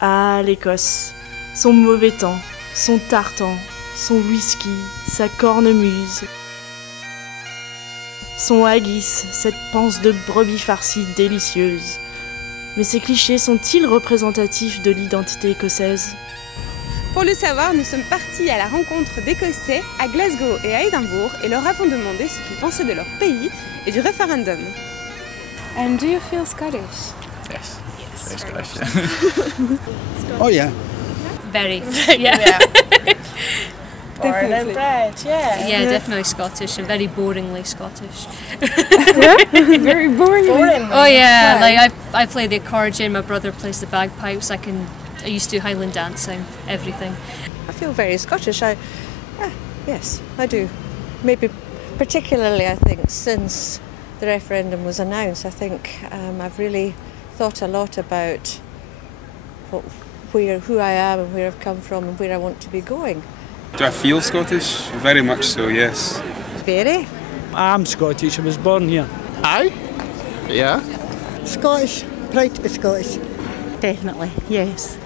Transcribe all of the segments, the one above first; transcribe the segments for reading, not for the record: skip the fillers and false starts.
Ah, l'Écosse, son mauvais temps, son tartan, son whisky, sa cornemuse, son haggis, cette panse de brebis farcie délicieuse. Mais ces clichés sont-ils représentatifs de l'identité écossaise? Pour le savoir, nous sommes partis à la rencontre d'Écossais à Glasgow et à Édimbourg et leur avons demandé ce qu'ils pensaient de leur pays et du référendum. And do you feel Scottish? Yes. Very Scottish. Yeah. Oh yeah. Very. Yeah. Born and bred, yeah. Yeah, definitely Scottish and very boringly Scottish. Very boring. Oh yeah, like I play the accordion, my brother plays the bagpipes, I used to do Highland dancing, everything. I feel very Scottish. Yes, I do. Maybe particularly, I think, since the referendum was announced, I think I've really thought a lot about who I am and where I've come from and where I want to be going. Do I feel Scottish? Very much so, yes. Very. I'm Scottish, I was born here. Aye? Yeah. Scottish, proud to be Scottish. Definitely, yes.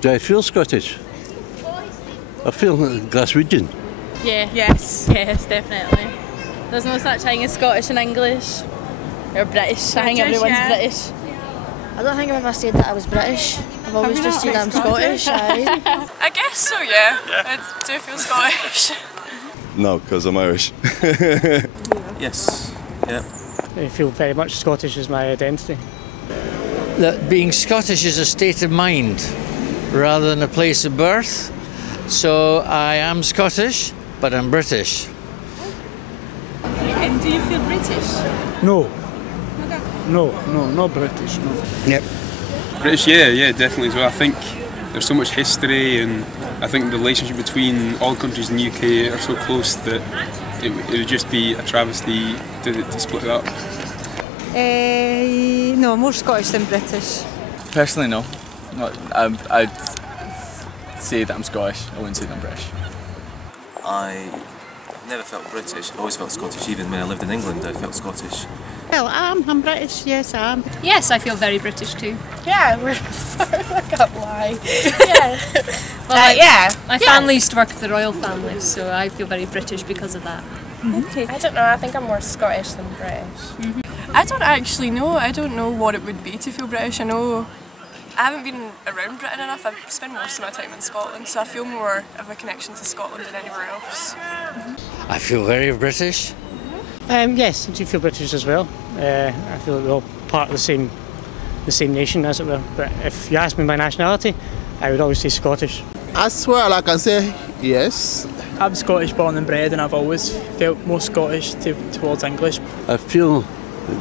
Do I feel Scottish? I feel Glaswegian. Yeah. Yes, definitely. There's no such thing as Scottish and English. Or British. I think everyone's British. I don't think I've ever said that I was British. I've always just said I'm Scottish. I guess so, yeah. I do feel Scottish. No, because I'm Irish. Yes, yeah. I feel very much Scottish as my identity. That being Scottish is a state of mind rather than a place of birth. So I am Scottish, but I'm British. And do you feel British? No. No, not British, no. Yep. British, yeah, definitely as well. I think there's so much history, and I think the relationship between all countries in the UK are so close that it would just be a travesty to split it up. No, more Scottish than British. Personally, no. I'd say that I'm Scottish. I wouldn't say that I'm British. I never felt British. I always felt Scottish. Even when I lived in England, I felt Scottish. Well, I'm British, yes I am. Yes, I feel very British too. Yeah, I can't lie. Yeah. Well, yeah. My family used to work with the royal family, so I feel very British because of that. Okay. I don't know, I think I'm more Scottish than British. I don't actually know. I don't know what it would be to feel British. I know I haven't been around Britain enough. I've spent most of my time in Scotland, so I feel more of a connection to Scotland than anywhere else. I feel very British. Yes, I do feel British as well. I feel we're all part of the same nation, as it were. But if you ask me my nationality, I would always say Scottish. As well, I can say yes. I'm Scottish born and bred, and I've always felt more Scottish towards English. I feel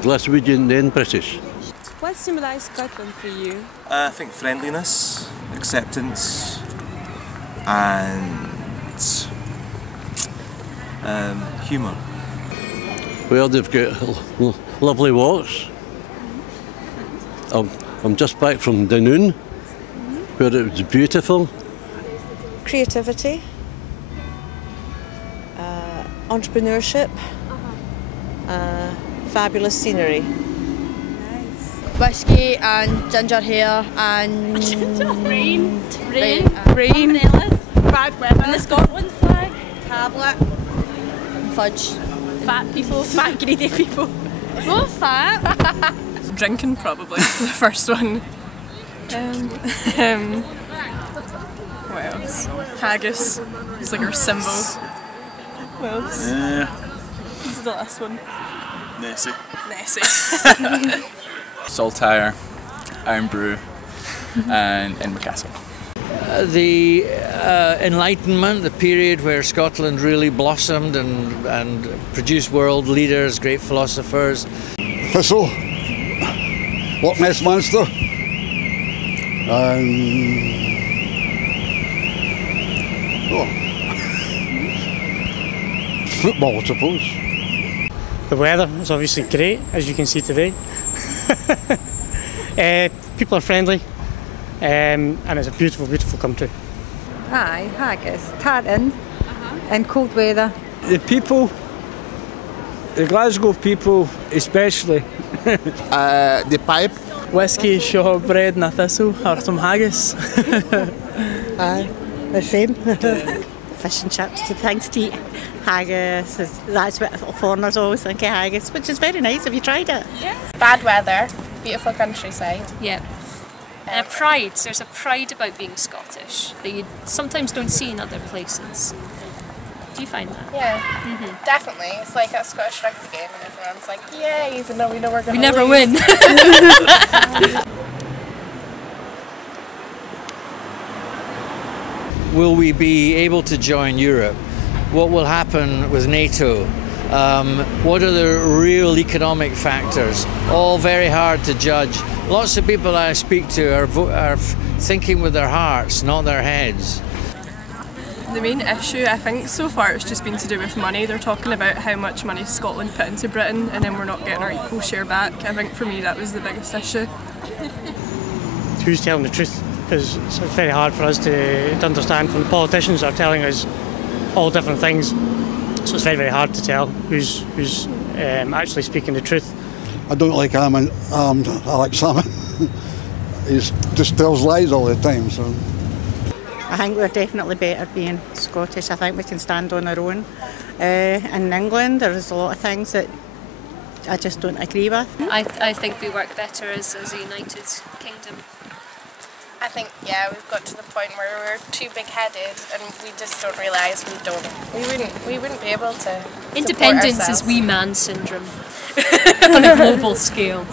Glaswegian then British. What symbolizes Scotland for you? I think friendliness, acceptance, and humour. Well, they've got lovely walks. I'm just back from Nous, where it was beautiful. Creativity, entrepreneurship, fabulous scenery. Whiskey and ginger hair and Rain. Bad weather. And the Scotland flag. Tablet. fudge. Fat people, fat greedy people. Not fat. Drinking probably, the first one. What else? Haggis is like our symbol. What else? This is the last one. Nessie. Saltire, Iron Brew, and Edinburgh Castle. The Enlightenment, the period where Scotland really blossomed and produced world leaders, great philosophers. Thistle, Loch Ness Monster, football, I suppose. The weather is obviously great, as you can see today. People are friendly, and it's a beautiful, beautiful country. Aye, haggis, tartan, and cold weather. The people, the Glasgow people especially. The pipe, Whiskey, shortbread and a thistle, or some haggis. Aye, the same. Fish and chips, the things to eat. Haggis, that's what foreigners always think of haggis, which is very nice. Have you tried it? Yeah. Bad weather, beautiful countryside. Yeah. And a pride, there's a pride about being Scottish that you sometimes don't see in other places. Do you find that? Yeah, definitely. It's like a Scottish rugby game and everyone's like, yeah, even though we know we're going to never win. Will we be able to join Europe? What will happen with NATO? What are the real economic factors? All very hard to judge. Lots of people I speak to are thinking with their hearts, not their heads. The main issue, I think, so far it's just been to do with money. They're talking about how much money Scotland put into Britain and then we're not getting our equal share back. I think for me that was the biggest issue. Who's telling the truth? Because it's very hard for us to understand when the politicians are telling us all different things. So it's very, very hard to tell who's actually speaking the truth. I don't like Alex Salmon. He just tells lies all the time. So I think we're definitely better being Scottish. I think we can stand on our own. In England, there's a lot of things that I just don't agree with. I think we work better as a united kingdom. I think, yeah, we've got to the point where we're too big-headed and we just don't realise we wouldn't be able to. Independence is wee man syndrome on a global scale.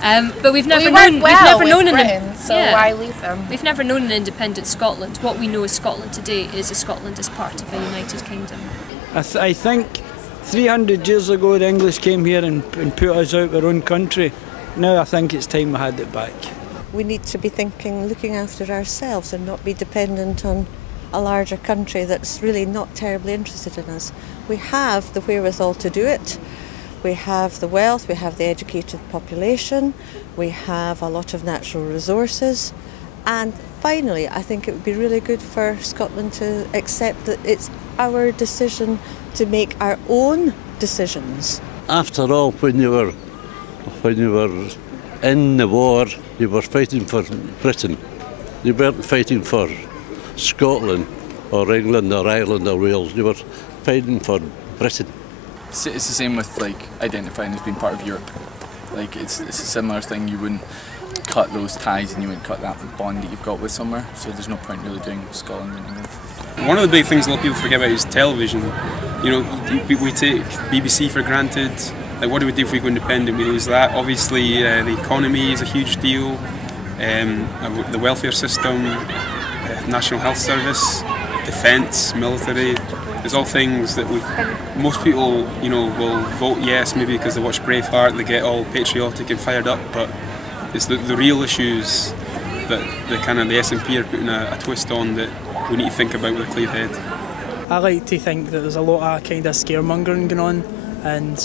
But we've never known Britain, so why leave them? We've never known an independent Scotland. What we know as Scotland today is Scotland as part of a united kingdom. I think 300 years ago the English came here and put us out of our own country. Now I think it's time we had it back. We need to be looking after ourselves and not be dependent on a larger country that's really not terribly interested in us. We have the wherewithal to do it. We have the wealth, we have the educated population, we have a lot of natural resources, and finally I think it would be really good for Scotland to accept that it's our decision to make our own decisions. After all, when you were in the war, you were fighting for Britain. You weren't fighting for Scotland or England or Ireland or Wales. You were fighting for Britain. It's the same with like identifying as being part of Europe. Like it's a similar thing. You wouldn't cut those ties and you wouldn't cut that bond that you've got with somewhere. So there's no point really doing Scotland and England. One of the big things a lot of people forget about is television. You know, we take BBC for granted. Like, what do we do if we go independent? We lose that. Obviously, the economy is a huge deal. The welfare system, National Health Service, defence, military. There's all things that most people, will vote yes, maybe because they watch Braveheart, they get all patriotic and fired up. But it's the real issues that the SNP are putting a twist on that we need to think about with a clear head. I like to think that there's a lot of kind of scaremongering going on, and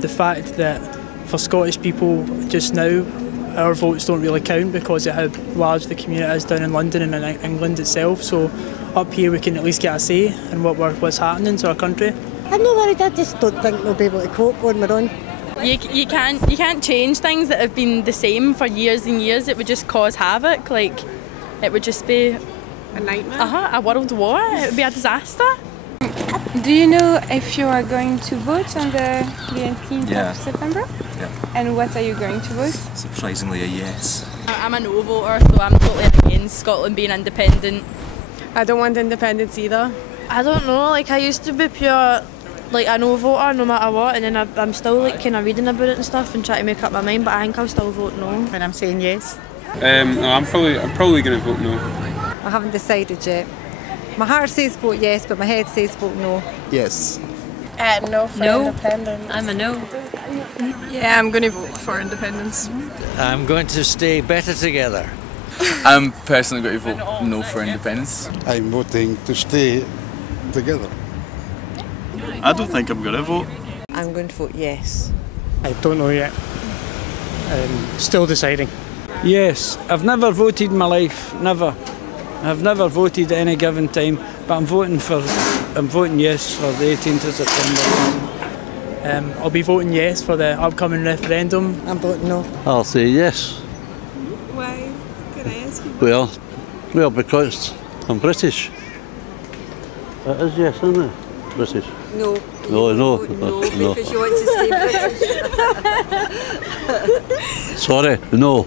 the fact that for Scottish people just now our votes don't really count because of how large the community is down in London and in England itself. So up here we can at least get a say in what's happening to our country. I'm not worried, I just don't think we'll be able to cope on our own. You can't change things that have been the same for years and years. It would just cause havoc. Like, it would just be a nightmare. A world war. It would be a disaster. Do you know if you are going to vote on the 18th of September? Yeah. And what are you going to vote? Surprisingly, a yes. I'm a no voter, so I'm totally against Scotland being independent. I don't want independence either. I don't know, like I used to be pure like a no voter no matter what, and then I'm still like kind of reading about it and stuff and trying to make up my mind, but I think I'll still vote no. And I'm saying yes. No, I'm probably going to vote no. I haven't decided yet. My heart says vote yes, but my head says vote no. Yes. No for independence. I'm a no. Yeah, I'm going to vote for independence. I'm going to stay better together. I'm personally going to vote no for independence. I'm voting to stay together. I don't think I'm going to vote. I'm going to vote yes. I don't know yet. Still deciding. Yes, I've never voted in my life, never. I've never voted at any given time, but I'm voting yes for the 18th of September. I'll be voting yes for the upcoming referendum. I'm voting no. I'll say yes. Why? Can I ask you? Well, because I'm British. It is yes, isn't it? British. No. No. Because you want to stay British. Sorry, no.